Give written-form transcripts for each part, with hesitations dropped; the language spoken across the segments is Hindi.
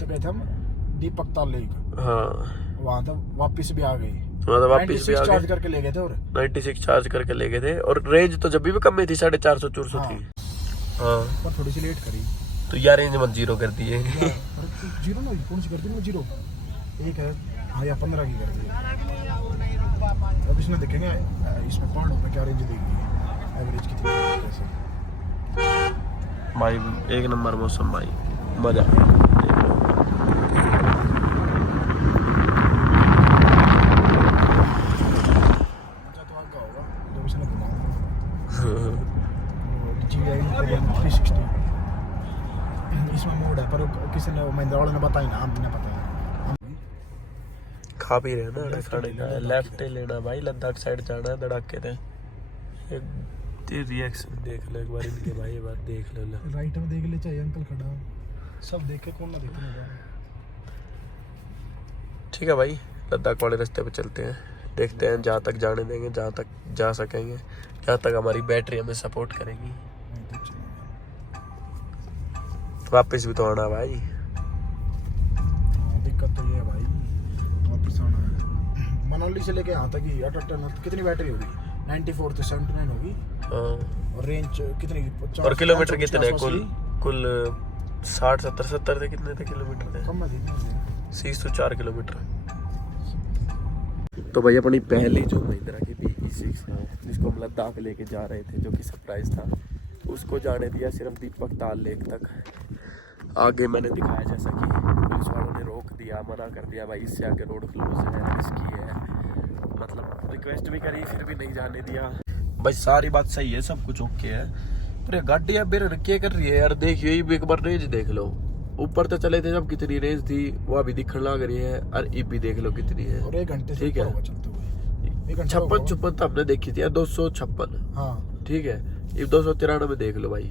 तो गए थे हम दीपक ताल लेक। हाँ वहाँ तो वापस भी आ गए। तो वापस भी आ चार्ज गए, करके ले गए थे और 96 चार्ज करके ले गए थे। और रेंज तो जब भी कम में थी, 450 400 हाँ। थी। हाँ पर थोड़ी सी लेट करी तो यार रेंज मत जीरो कर दिए। जीरो ना, कौन सी कर दी मैं जीरो? एक है हाँ या 15 की कर दी। अब इसमें देखेंगे इसमें पहाड़ों पे क्या रेंज देगी, एवरेज कितनी है, कैसे। भाई एक नंबर मौसम भाई, मजा। अच्छा तो आपका होगा जब इसने घुमाया GI 360 इसमें मोड है, पर किसी ने महिंद्रा वाले ने बताई ना, हमने बताया। खा पी रहे हैं ना, खाने का लेफ्ट ही लेना भाई, लद्दाख साइड जाना है धड़ाके थे। एक रिएक्शन देख लो एक बार इनके भाई, ये बात देख लो ना। राइट में देख ले चाहिए अंकल खड़ा, सब देखे कौन ना देखे ना। ठीक है भाई, लद्दाख वाले रास्ते पे चलते हैं, देखते हैं जहाँ तक जाने देंगे, जहाँ तक जा सकेंगे, जहाँ तक हमारी बैटरी हमें सपोर्ट करेगी। वापस भी तो आना भाई। दिक्कत तो ये है भाई, वापस आना है। मनाली से लेके यहाँ तक ही कितनी बैटरी होगी? 94 से 79 होगी। हाँ। और रेंज कितनी? और किलोमीटर कितने कुल 60 70 70 थे, कितने थे किलोमीटर थे? कम थी 604 किलोमीटर। तो भाई अपनी पहली जो महिंद्रा की BE6 है, जिसको हम लद्दाख लेके जा रहे थे, जो कि सरप्राइज था, उसको जाने दिया सिर्फ दीपक ताल लेक तक। आगे मैंने दिखाया जैसा कि पुलिस वालों ने रोक दिया, मना कर दिया भाई इससे आगे रोड क्लोज है, रिस्की है, मतलब रिक्वेस्ट भी करी फिर भी नहीं जाने दिया। भाई सारी बात सही है, सब कुछ ओके है, पर गाड़ी अब बेर क्या कर रही है यार? देखिए एक बार रेंज देख लो, ऊपर तो चले थे जब कितनी रेंज थी वो अभी दिखने लग रही है, और ये भी देख लो कितनी है। और 1 घंटे ठीक है, 56 हमने देखी थी 256। हाँ ठीक है, ये 293 देख लो भाई,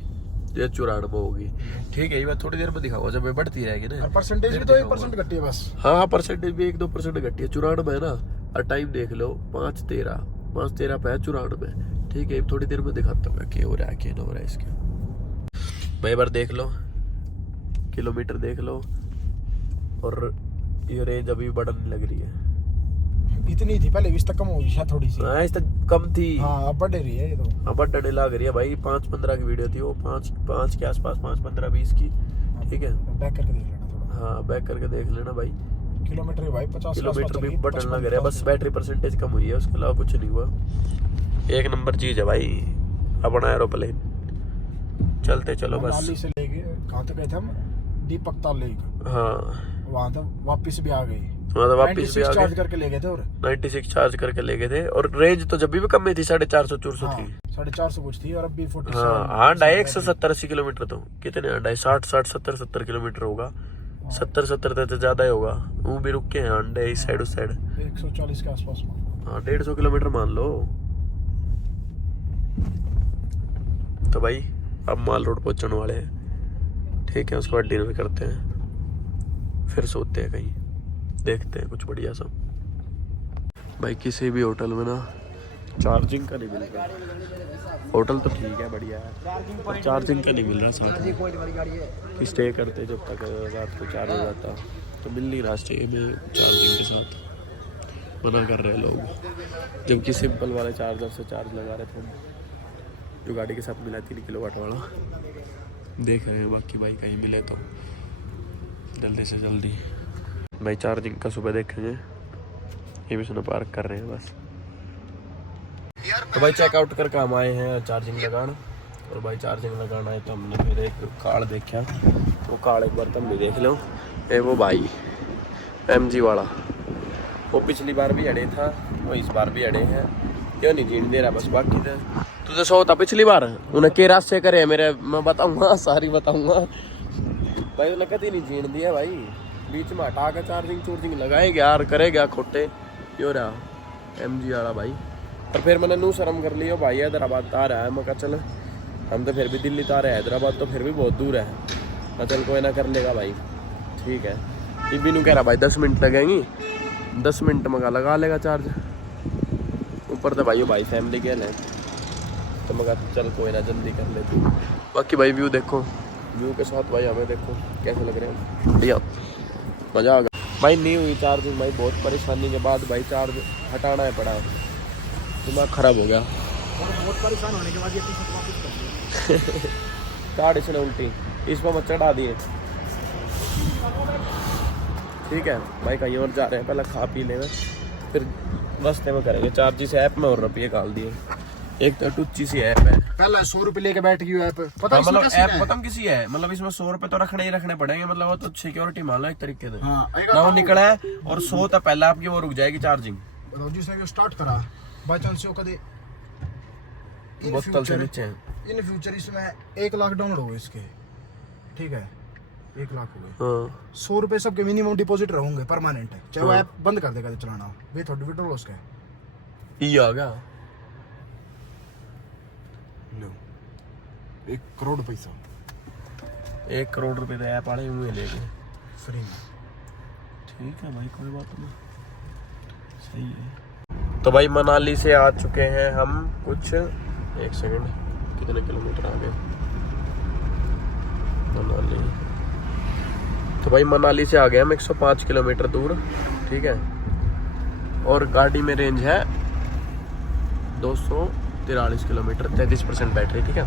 ये 94 होगी। ठीक है, ये बात थोड़ी देर में दिखाऊंगा जब ये बढ़ती रहेगी ना। और परसेंटेज भी तो 1% घटी है बस। हाँ परसेंटेज भी 1-2% घटी है, 94 है ना। और टाइम देख लो 5:13 पे है 94। ठीक है, थोड़ी देर में दिखाता हूँ क्या हो रहा है क्या नहीं हो रहा है इसके। भाई बार देख लो, किलोमीटर देख लो, और ये रेंज अभी बढ़ने लग रही है। इतनी थी पहले, 20 तक कम होगी शायद थोड़ी सी। हाँ इस तक कम थी। हाँ अब बढ़ रही है ये तो। अब बढ़ने लग रही है भाई। 5-15 की वीडियो थी वो, 5 के आसपास, 5-15-20 की। ठीक है, बैक करके देख लेना थोड़ा। हाँ बैक करके देख लेना भाई। किलोमीटर भी भाई 50 किलोमीटर भी बढ़ने लग रहा है, बस बैटरी परसेंटेज कम हुई है, उसके अलावा कुछ नहीं हुआ। एक नंबर चीज है भाई अपना एरोप्लेन। चलते चलो बस। मनाली से लेके कहाँ तक गए थे हम? दीपक ताल लेक। हाँ वहाँ तो वापस भी आ गए। तो वापस भी आ चार्ज गए, करके ले गए थे और 96 चार्ज करके ले गए थे। और रेंज तो जब भी कम में थी, 450 400 थी। 450 कुछ थी, और अब भी 47। हाँ हांडा 170-80 किलोमीटर, तो कितने हांडा 60-70 किलोमीटर होगा। 70 तो ज्यादा ही होगा, वो भी रुक के हैं हांडा इस साइड उस साइड। 140 के आसपास। हाँ 150 किलोमीटर मान लो। तो भाई अब माल रोड पहुंचने वाले हैं। ठीक है, उसके बाद डिनर करते हैं, फिर सोते हैं कहीं, देखते हैं कुछ बढ़िया सा। भाई किसी भी होटल में ना चार्जिंग का नहीं मिल रहा। होटल तो ठीक है बढ़िया है, पर चार्जिंग का नहीं मिल रहा साथ में। स्टे करते जब तक रात को 4 हो जाता, तो मिल नहीं रहा स्टे में चार्जिंग के साथ। मना कर रहे हैं लोग, जबकि सिंपल वाले चार्जर से चार्ज लगा रहे थे हम, जो गाड़ी के साथ मिला 3 किलोवाट वाला। देख रहे हैं बाकी भाई कहीं मिले तो जल्दी से जल्दी। भाई चार्जिंग का सुबह देखेंगे, ये भी सुनो पार्क कर रहे हैं बस। तो भाई चेकआउट करके हम आए हैं चार्जिंग लगाना, और भाई चार्जिंग लगाना है तो हमने फिर एक कार्ड देखा, वो कार्ड एक बार तुम भी देख लो। ये वो भाई MG वाला, वो पिछली बार भी अड़े था, वो इस बार भी अड़े हैं, क्यों नहीं जीने दे रहा बस। बाकी तो तुझे सो था पिछली बार, उन्हें के रास्ते करे मेरे, मैं बताऊंगा सारी बताऊंगा भाई। उन्हें कभी नहीं जीण दिया भाई, बीच में हटा के चार्जिंग लगाएगा यार, करेगा खोटे क्यों रहा MG वाला भाई। और फिर मैंने नू शर्म कर लिया भाई, हैदराबाद आ रहा है, मैं कहा चल हम तो फिर भी दिल्ली तो आ रहे हैं, हैदराबाद तो फिर भी बहुत दूर है, मैं चल कोई ना कर लेगा भाई। ठीक है, ये भी नू कह रहा भाई 10 मिनट लगेंगी, 10 मिनट में लगा लेगा चार्ज। ऊपर तो भाई भाई फैमिली के है, तो मैं कहा चल कोई ना जल्दी कर लेते। बाकी भाई व्यू देखो, व्यू के साथ भाई हमें देखो कैसे लग रहे हैं बढ़िया। मज़ा आ गया भाई। नहीं हुई चार्जिंग भाई, बहुत परेशानी के बाद भाई चार्ज हटाना है पड़ा, दिमाग ख़राब हो गया। बहुत परेशान होने के बाद ये टी-शर्ट वापस कर दिया। चार इसने उल्टी इस पर मत चढ़ा दिए। ठीक है भाई, कहीं और जा रहे हैं, पहले खा पी लेंगे फिर रास्ते में करेंगे चार्ज। इस ऐप में और रुपये डाल दिए, एक तो टुच्ची सी ऐप है। पहले 100 रुपए लेके बैठ गई ऐप, पता हाँ, इसमें मतलब कैसे ऐप है? खत्म किसी है, मतलब इसमें 100 रुपए तो रखने ही रखने पड़ेंगे, मतलब वो तो सिक्योरिटी मान लो एक तरीके से। हाँ, ना वो निकला है और 100 तक पहले आपकी वो रुक जाएगी चार्जिंग। जिसने भी स्टार्ट करा बाय चांस से कदे बोतल से नीचे इन फ्यूचर इसमें 1 लाख डाउनलोड हो इसके, ठीक है 1 लाख हो गए। हाँ 100 रुपए सबके मिनिमम डिपॉजिट रहेंगे परमानेंट, चाहे वो हाँ। ऐप बंद कर देगा तो चलाना वे थोड़ी विड्रॉल उसका ये आ गया लो 1 करोड़ पैसा 1 करोड़ रुपए तो ऐप वाले मुँह ले गए फ्री में। ठीक है भाई, कोई बात नहीं, सही है। तो भाई मनाली से आ चुके हैं हम, कुछ 1 सेकंड, कितने किलोमीटर आ गए मनाली। तो भाई मनाली से आ गए हम 105 किलोमीटर दूर, ठीक है। और गाड़ी में रेंज है 243 किलोमीटर, 33% बैटरी, ठीक है।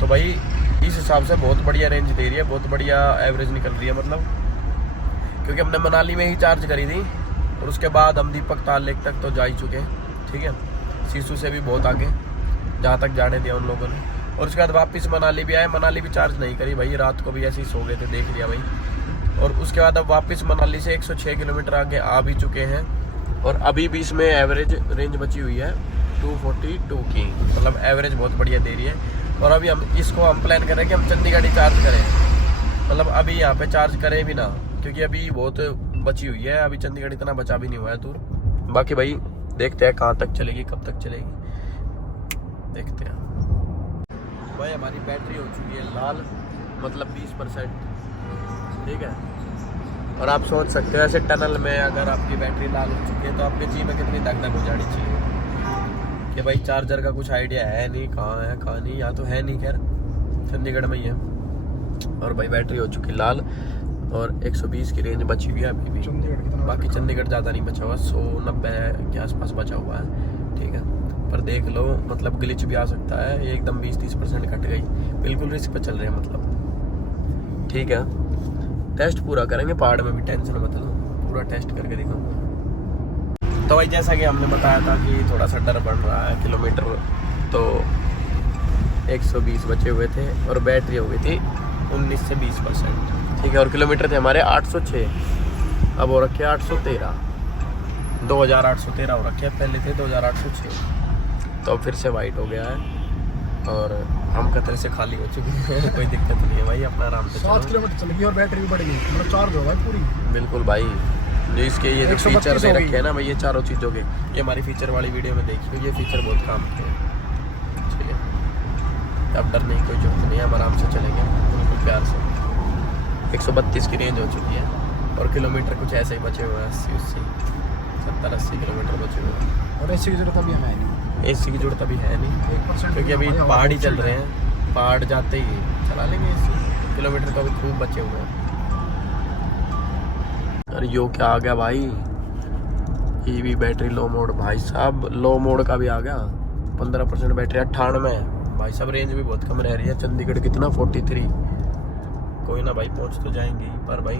तो भाई इस हिसाब से बहुत बढ़िया रेंज दे रही है, बहुत बढ़िया एवरेज निकल रही है, मतलब क्योंकि हमने मनाली में ही चार्ज करी थी और उसके बाद हम दीपक ताल लेक तक तो जा ही चुके हैं, ठीक है। सीसू से भी बहुत आगे, जहाँ तक जाने दिया उन लोगों ने। और उसके बाद वापस मनाली भी आए, मनाली भी चार्ज नहीं करी भाई, रात को भी ऐसे ही सो गए थे, देख लिया भाई। और उसके बाद अब वापस मनाली से 106 किलोमीटर आगे आ भी चुके हैं और अभी भी इसमें एवरेज रेंज बची हुई है 242 की, मतलब एवरेज बहुत बढ़िया दे रही है। और अभी हम इसको प्लान करें कि हम चंडीगढ़ ही चार्ज करें, मतलब अभी यहाँ पे चार्ज करें भी ना, क्योंकि अभी बहुत बची हुई है, अभी चंडीगढ़ इतना बचा भी नहीं हुआ है दूर। बाकी भाई देखते हैं कहाँ तक चलेगी, कब तक चलेगी, देखते हैं। भाई हमारी बैटरी हो चुकी है लाल, मतलब 20%, ठीक है। और आप सोच सकते हो ऐसे टनल में अगर आपकी बैटरी लाल हो चुकी है तो आपके जी में कितनी धक धक हो जानी चाहिए कि भाई चार्जर का कुछ आइडिया है नहीं, कहाँ है कहाँ नहीं, या तो है नहीं, खैर चंडीगढ़ में ही है। और भाई बैटरी हो चुकी लाल और 120 की रेंज बची हुई है अभी भी, चंडीगढ़ कितना बाकी चंडीगढ़ ज़्यादा नहीं बचा हुआ, 190 के आसपास बचा हुआ है, ठीक है। पर देख लो मतलब ग्लिच भी आ सकता है, ये एकदम 20-30% घट गई, बिल्कुल रिस्क पे चल रहे हैं मतलब, ठीक है। टेस्ट पूरा करेंगे, पहाड़ में भी टेंशन मत लो, पूरा टेस्ट करके दिखाऊंगा। तो भाई जैसा कि हमने बताया था कि थोड़ा सा डर बढ़ रहा है, किलोमीटर तो 120 बचे हुए थे और बैटरी हो गई थी 19 से 20%, ठीक है। और किलोमीटर थे हमारे 806, अब हो रखे 813, 2813 हो रखे, पहले थे 2806, तो फिर से वाइट हो गया है और हम खतरे से खाली हो चुके हैं। कोई दिक्कत नहीं है भाई, अपना आराम से 7 किलोमीटर चल गई और बैटरी भी बढ़ गई, मतलब चार्ज हो गई पूरी। बिल्कुल भाई, जो इसके ये जो फीचर दे रखे हैं ना भाई, ये चारों चीज़ों के, ये हमारी फीचर वाली वीडियो में देखिए, ये फीचर बहुत काम के हैं, ठीक है। अब डर नहीं, कोई जरूरत नहीं है, हम आराम से चलेंगे बिल्कुल प्यार से। 132 की रेंज हो चुकी है और किलोमीटर कुछ ऐसे ही बचे हुए हैं, 70-80 किलोमीटर बचे हुए हैं। और ऐसी की जरूरत अभी हमें नहीं, एसी की जरूरत अभी है नहीं, 1% क्योंकि अभी पहाड़ ही चल रहे हैं, पहाड़ जाते ही चला लेंगे एसी, किलोमीटर तो अभी खूब बचे हुए हैं। अरे यो क्या आ गया भाई, ईवी बैटरी लो मोड, भाई साहब लो मोड का भी आ गया, 15% बैटरी 98 भाई साहब, रेंज भी बहुत कम रह रही है। चंडीगढ़ कितना 43, कोई ना भाई पहुंच तो जाएंगे, पर भाई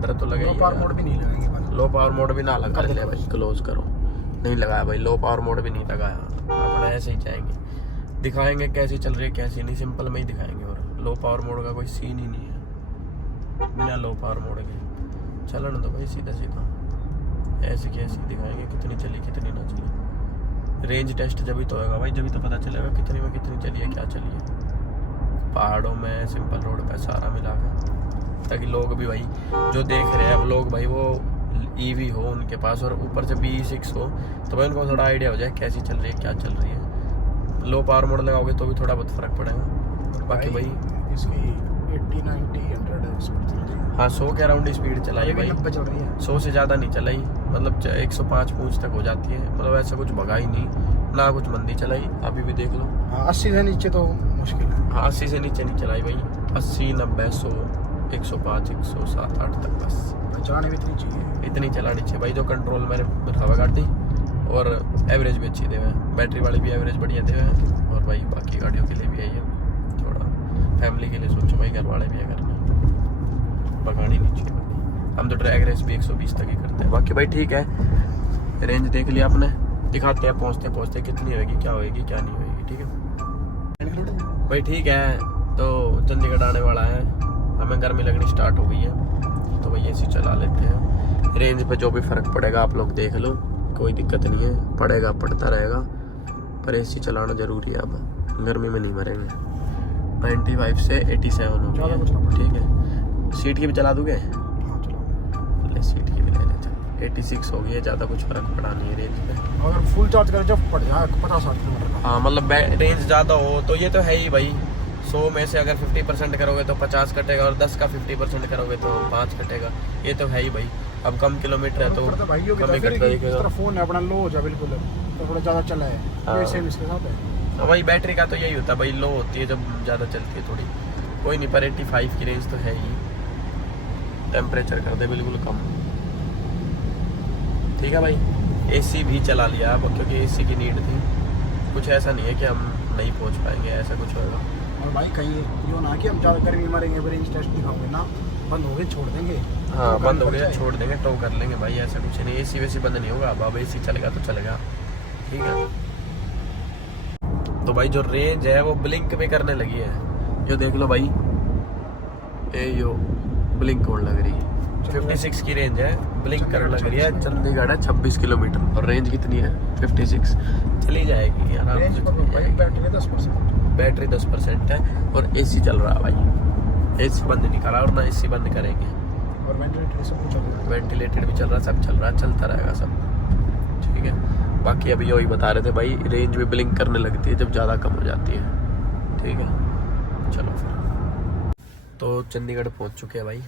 डर तो लगेगा। लो पावर मोड भी नहीं लगाएंगे, लो पावर मोड भी ना लगा ले भाई, क्लोज करो, नहीं लगाया भाई, लो पावर मोड भी नहीं लगाया, अपना ऐसे ही जाएंगे, दिखाएंगे कैसी चल रही है कैसी नहीं, सिंपल में ही दिखाएंगे। और लो पावर मोड का कोई सीन ही नहीं है, बिना लो पावर मोड के चलन तो भाई सीधा सीधा ऐसी की ऐसी दिखाएंगे, कितनी चली कितनी ना चली। रेंज टेस्ट जब भी तो होगा भाई, जब भी तो पता चलेगा कितनी में कितनी चली है, क्या चली है पहाड़ों में, सिंपल रोड पे सारा मिला के, ताकि लोग भी भाई जो देख रहे हैं अब लोग भाई वो ईवी हो उनके पास और ऊपर से BE6 हो, तो भाई उनको थोड़ा आइडिया हो जाए कैसी चल रही है क्या चल रही है। लो पावर मोड लगाओगे तो भी थोड़ा बहुत फर्क पड़ेगा, बाकी भाई इसकी 80-90-100 हाँ 100 के अराउंड स्पीड चलाई भाई, 90 चल रही है, 100 से ज़्यादा नहीं चलाई, मतलब 105 पूंछ तक हो जाती है, मतलब ऐसा कुछ भगा ही नहीं ना, कुछ मंदी चलाई, अभी भी देख लो। हाँ 80 से नीचे तो मुश्किल है, हाँ 80 से नीचे नहीं चलाई भाई, 80, 90, 100, 105, 107, 8 तक बस। चलाने भी इतनी चाहिए। इतनी चलानी चाहिए भाई, जो कंट्रोल मेरे हवा गाड़ी और एवरेज भी अच्छी दे हुए हैं, बैटरी वाली भी एवरेज बढ़िया दे हुए हैं। और भाई बाकी गाड़ियों के लिए भी है ये, थोड़ा फैमिली के लिए सोचो भाई, घर वाले भी अगर पकानी नहीं चाहिए भाई। हम तो ड्रैग रेस भी 120 तक ही करते हैं। बाकी भाई ठीक है, रेंज देख लिया आपने, दिखाते हैं पहुँचते पहुँचते कितनी होगी, क्या होगी क्या नहीं होगी। ठीक है भाई ठीक है, तो चंडीगढ़ आने वाला है, हमें गर्मी लगनी स्टार्ट हो गई है, तो भाई एसी चला लेते हैं। रेंज पे जो भी फ़र्क पड़ेगा आप लोग देख लो, कोई दिक्कत नहीं है, पड़ेगा पड़ता रहेगा, पर एसी चलाना ज़रूरी है, अब गर्मी में नहीं मरेंगे। 95 से 87 हो गया, ठीक है। सीट की भी चला दोगे? ले सीट की भी ले लेते हैं। 86 हो गई है, ज़्यादा कुछ फ़र्क पड़ा नहीं है रेंज पे। अगर फुल चार्ज करें जब पड़ जाए 50-60 किलोमीटर। हाँ मतलब रेंज ज़्यादा हो तो ये तो है ही भाई, 100 में से अगर 50% करोगे तो 50 कटेगा, और 10 का 50% करोगे तो 5 कटेगा, ये तो है ही भाई। अब कम किलोमीटर है तो कमी कटता है। फोन है अपना लो हो जाए बिल्कुल, तो थोड़ा ज़्यादा चला है, हाँ। सेम इसके साथ है। हाँ भाई, बैटरी का तो यही होता है भाई, लो होती है जब ज़्यादा चलती है थोड़ी, कोई नहीं, पर 85 की रेंज तो है ही। टेम्परेचर कर दे बिल्कुल कम, ठीक है भाई। एसी भी चला लिया अब, क्योंकि एसी की नीड थी, कुछ ऐसा नहीं है कि हम नहीं पहुंच पाएंगे, ऐसा कुछ होगा। और भाई कहीं यो ना कि हम ज़्यादा गर्मी मरेंगे, रेंज टेस्ट दिखाओगे ना, बंद हो गए छोड़ देंगे। हाँ बंद हो गया छोड़ देंगे, टो कर लेंगे भाई, ऐसा कुछ नहीं। एसी वैसी बंद नहीं होगा, अब एसी चलेगा तो चलेगा, ठीक है। तो भाई जो रेंज है वो ब्लिंक भी करने लगी है, जो देख लो भाई, ये यो ब्लिंक होने लग रही है। 56 की रेंज है, ब्लिंक करने लग रही है। चंडीगढ़ है 26 किलोमीटर और रेंज कितनी है 56, चली जाएगी आराम से, चली जाएगी। बैटरी 10% है और एसी चल रहा है भाई, एसी बंद नहीं करा और ना एसी बंद करेंगे, और वेंटिलेटर सब कुछ चल रहा है, वेंटिलेटेड भी चल रहा है, सब चल रहा है, चलता रहेगा सब, ठीक है। बाकी अभी यही बता रहे थे भाई, रेंज भी ब्लिंक करने लगती है जब ज़्यादा कम हो जाती है, ठीक है। चलो फिर, तो चंडीगढ़ पहुंच चुके हैं भाई,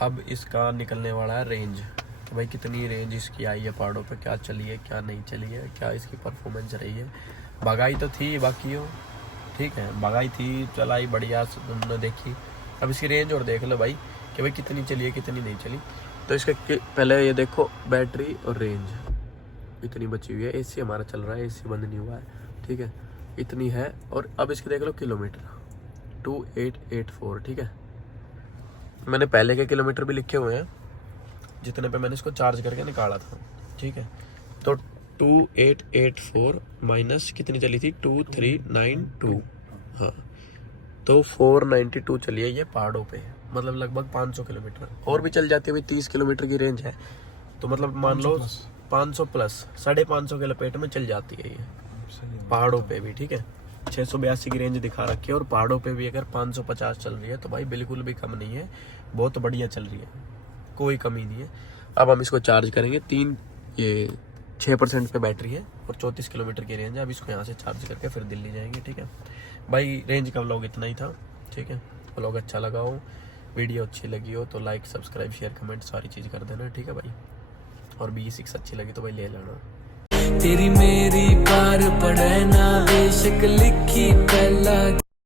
अब इसका निकलने वाला है रेंज, तो भाई कितनी रेंज इसकी आई है पहाड़ों पे, क्या चली है क्या नहीं चली है, क्या इसकी परफॉर्मेंस रही है। भगाई तो थी बाकी हो, ठीक है, भगाई थी, चलाई बढ़िया तुमने देखी। अब इसकी रेंज और देख लो भाई कि भाई कितनी चली है कितनी नहीं चली। तो इसका पहले ये देखो, बैटरी और रेंज इतनी बची हुई है, एसी हमारा चल रहा है, एसी बंद नहीं हुआ है, ठीक है, इतनी है। और अब इसके देख लो किलोमीटर 2884, ठीक है। मैंने पहले के किलोमीटर भी लिखे हुए हैं जितने पे मैंने इसको चार्ज करके निकाला था, ठीक है। तो 2884 माइनस कितनी चली थी 2392, हाँ, तो 492 चली है ये पहाड़ों पे, मतलब लगभग 500 किलोमीटर। और भी चल जाती है भाई, 30 किलोमीटर की रेंज है, तो मतलब मान लो 500 प्लस 550 के लपेट में चल जाती है ये पहाड़ों पे भी, ठीक है। 682 की रेंज दिखा रखी है, और पहाड़ों पे भी अगर 550 चल रही है तो भाई बिल्कुल भी कम नहीं है, बहुत बढ़िया चल रही है, कोई कमी नहीं है। अब हम इसको चार्ज करेंगे, 6% पे बैटरी है और 34 किलोमीटर की रेंज है। अब इसको यहाँ से चार्ज करके फिर दिल्ली जाएंगे, ठीक है भाई। रेंज का व्लॉग इतना ही था, ठीक है। व्लॉग अच्छा लगा हो, वीडियो अच्छी लगी हो तो लाइक सब्सक्राइब शेयर कमेंट सारी चीज़ कर देना, ठीक है भाई। और B6 अच्छी लगी तो भाई ले लेना। तेरी मेरी पार पड़े ना बेशक लिखी पहला